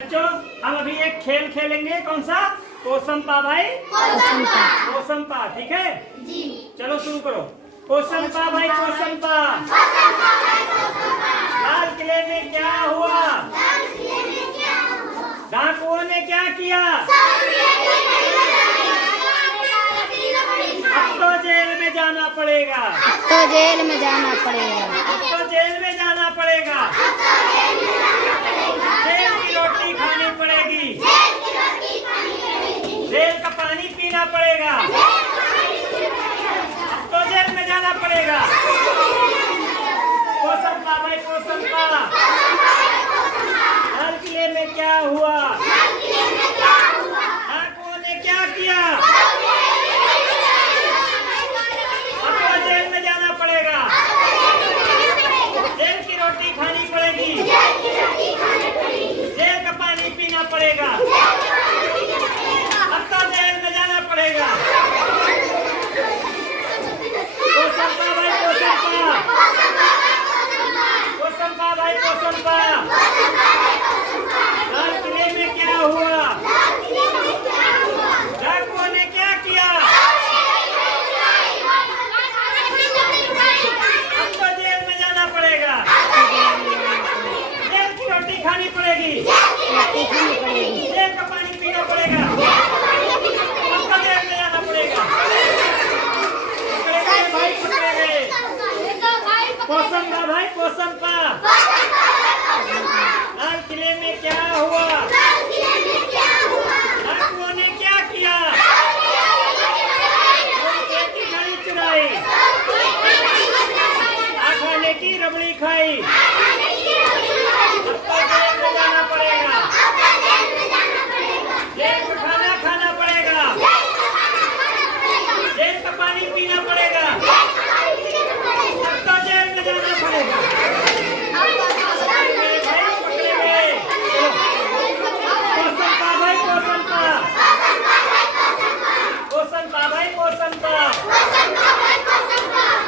बच्चों हम अभी एक खेल खेलेंगे। कौन सा? कोसंपा भाई कोसंपा। ठीक है जी। चलो शुरू करो। कोसंपा भाई कोसंपा। लाल किले में क्या हुआ? डाकुओं ने क्या किया? अब तो जेल में जाना पड़ेगा। जेल में जाना पड़ेगा। जेल में जाना पड़ेगा। जेल की रोटी खानी पड़ेगी। जेल का पानी पीना पड़ेगा। अब तो जेल में जाना पड़ेगा। कोसंपा भाई कोसंपा। लाल किले में क्या हुआ? डाकुओं ने क्या किया? अब तो जेल में जाना पड़ेगा। जेल की रोटी खानी पड़ेगी। जेल का पानी पीना पड़ेगा। अब तो जेल में जाना पड़ेगा। कोसंपा भाई कोसंपा। कोसंपा भाई कोसंपा। लाल किले में क्या हुआ? डाकुओं ने क्या किया? अब तो जेल में जाना पड़ेगा। जेल की रोटी खानी पड़ेगी। जेल का पानी पीना पड़ेगा। अब तो जेल में जाना पड़ेगा। पकड़े गए भाई पकड़े गए। कोसंपा भाई कोसंपा। लाल किले में क्या हुआ? डाकुओं ने क्या किया? एक की घड़ी चुराई। खाने की रबड़ी खाई। अब तो जेल में जाना पड़ेगा। जेल में खाना खाना पड़ेगा। जेल का पानी पीना पड़ेगा। अब तो जेल में जाना पड़ेगा। पकड़े गए। कोसंपा भाई कोसंपा। कोसंपा भाई कोसंपा।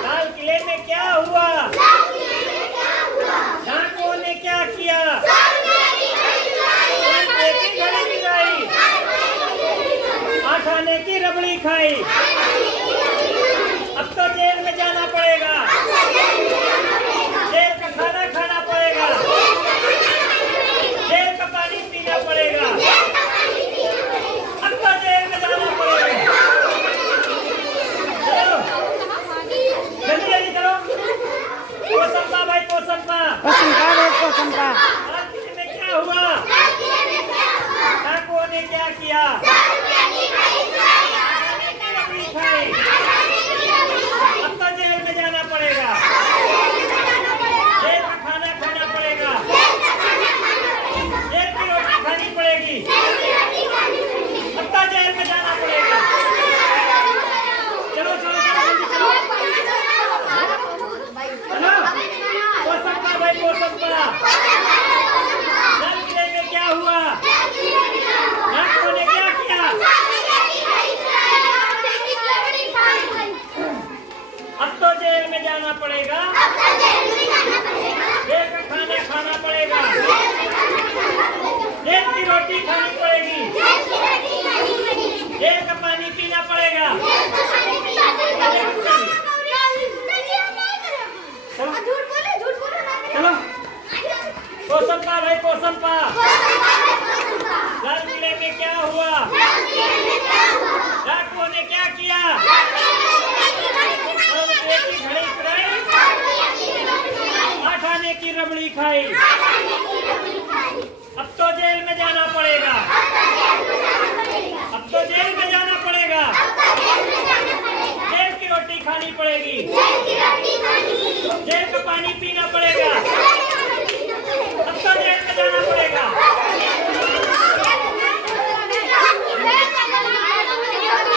लाल किले में क्या हुआ? डाकुओं ने क्या किया? एक की घड़ी चुराई। खाने की रबड़ी खाई। अब तो जेल में जाना पड़ेगा। जेल का खाना खाना पड़ेगा। जेल का पानी पीना पड़ेगा। अब तो जेल में जाना पड़ेगा। चलो जल्दी जल्दी करो। कोसंपा भाई कोसंपा। लाल किले में क्या हुआ? डाकुओं ने क्या किया? खाने की रबड़ी खाई। अब तो जेल में जाना पड़ेगा। जेल का खाना खाना पड़ेगा। जेल की रोटी खानी पड़ेगी। अब तो जेल में जाना पड़ेगा। चलो चलो जल्दी चलो। चलो कोसंपा भाई कोसंपा। लाल किले में क्या हुआ? डाकुओं ने क्या किया? अब तो जेल में जाना पड़ेगा। जेल का खाना खाना पड़ेगा। जेल की रोटी खानी पड़ेगी। जेल का पानी पीना पड़ेगा। चलो कोसंपा भाई कोसंपा। लाल किले में क्या हुआ? डाकुओं ने क्या किया? एक की घड़ी चुराई। खाने की रबड़ी खाई।